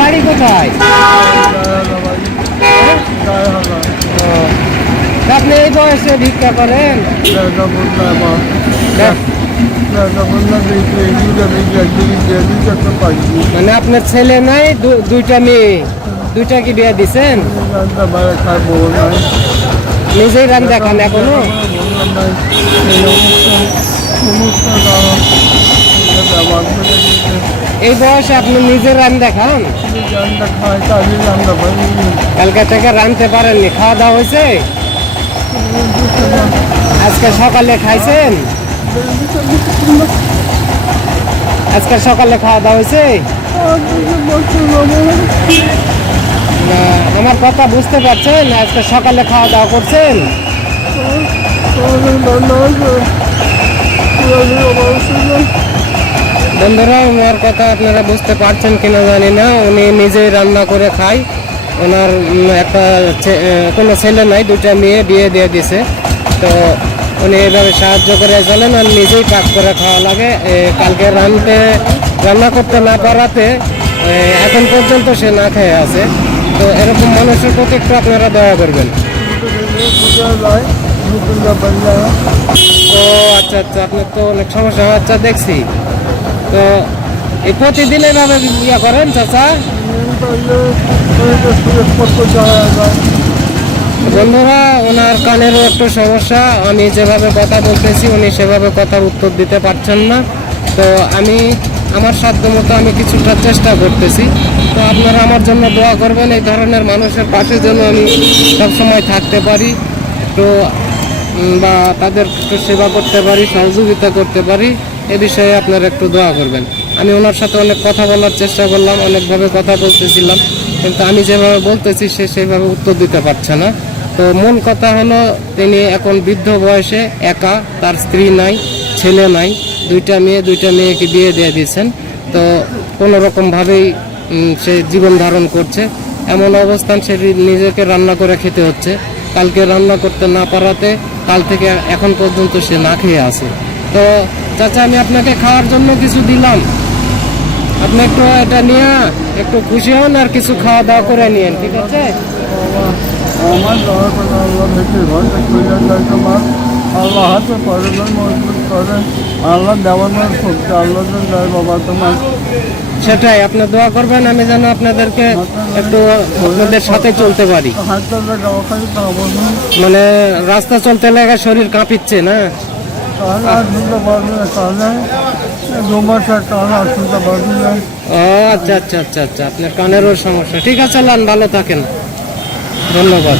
বাড়ি কোথায়? আপনি এই বয়সে ভিক্ষা করেন? মানে আপনার ছেলে নাই দুইটা মেয়ে। দুইটা কি বিয়ে দিছেন? নিজেই রান্না খান এখনও? এই বয়সে আপনি নিজে রান্না খান কালকে থেকে রাঁধতে পারেননি। খাওয়া দাওয়া হয়েছে? আজকে সকালে খাইছেন? আজকে সকালে খাওয়া দাওয়া হয়েছে আমার কথা বুঝতে পারছেন? আজকে সকালে খাওয়া দাওয়া করছেন? বন্ধুরা, ওনার কথা আপনারা বুঝতে পারছেন কিনা জানি না। উনি নিজেই রান্না করে খায়। ওনার একটা কোনো ছেলে নাই দুটা মেয়ে বিয়ে দিয়ে দিছে। তো উনি এভাবে সাহায্য করে চলেন, আর নিজেই কাজ করে খাওয়া লাগে। কালকে রানতে রান্না করতে না পারাতে এখন পর্যন্ত সে না খেয়ে আছে। তো এরকম মানুষের প্রতি একটু আপনারা দয়া করবেন। ও আচ্ছা আচ্ছা আপনার তো অনেক সমস্যা আচ্ছা দেখছি। তো এই প্রতিদিন এভাবে ইয়া করেন চাচা? বন্ধুরা, ওনার কানেরও একটু সমস্যা, আমি যেভাবে কথা বলতেছি, উনি সেভাবে কথার উত্তর দিতে পারছেন না। তো আমি, আমার সাধ্য মতো আমি কিছুটা চেষ্টা করতেছি। তো আপনারা আমার জন্য দোয়া করবেন, এই ধরনের মানুষের পাশে যেন আমি সবসময় থাকতে পারি তো বা তাদের একটু সেবা করতে পারি, সহযোগিতা করতে পারি। এ বিষয়ে আপনারা একটু দোয়া করবেন। আমি ওনার সাথে অনেক কথা বলার চেষ্টা করলাম, অনেকভাবে কথা বলতেছিলাম, কিন্তু আমি যেভাবে বলতেছি সে সেভাবে উত্তর দিতে পারছে না। তো মূল কথা হলো, তিনি এখন বৃদ্ধ বয়সে একা, তার স্ত্রী নাই, ছেলে নাই, দুইটা মেয়ে, দুইটা মেয়েকে বিয়ে দিয়ে দিয়েছেন। তো কোনো রকমভাবেই সে জীবন ধারণ করছে। এমন অবস্থান সে নিজেকে রান্না করে খেতে হচ্ছে। কালকে রান্না করতে না পারাতে, কাল থেকে এখন পর্যন্ত সে না খেয়ে আছে। তো চাচা আমি আপনাকে খাওয়ার জন্য কিছু দিলাম। আপনি একটু এটা নিয়ে একটু খুশি হন আর কিছু খাওয়া দাওয়া করে নিয়েন ঠিক আছে? আমার দোয়া করে আল্লাহ দেখে ঘরটা খুলে যায় তোমার আল্লাহ হাতে পরিবার মজবুত করে আল্লাহ দেওয়ানোর শক্তি আল্লাহ দেয় বাবা তোমার। সেটাই আপনি দোয়া করবেন আমি যেন আপনাদেরকে একটু আপনাদের সাথে চলতে পারি। মানে রাস্তা চলতে লাগা শরীর কাঁপিচ্ছে না? আর শুনতে আর শুনতে ও আচ্ছা আচ্ছা আচ্ছা আচ্ছা। আপনার কানেরও সমস্যা। ঠিক আছে লান ভালো থাকেন। ধন্যবাদ।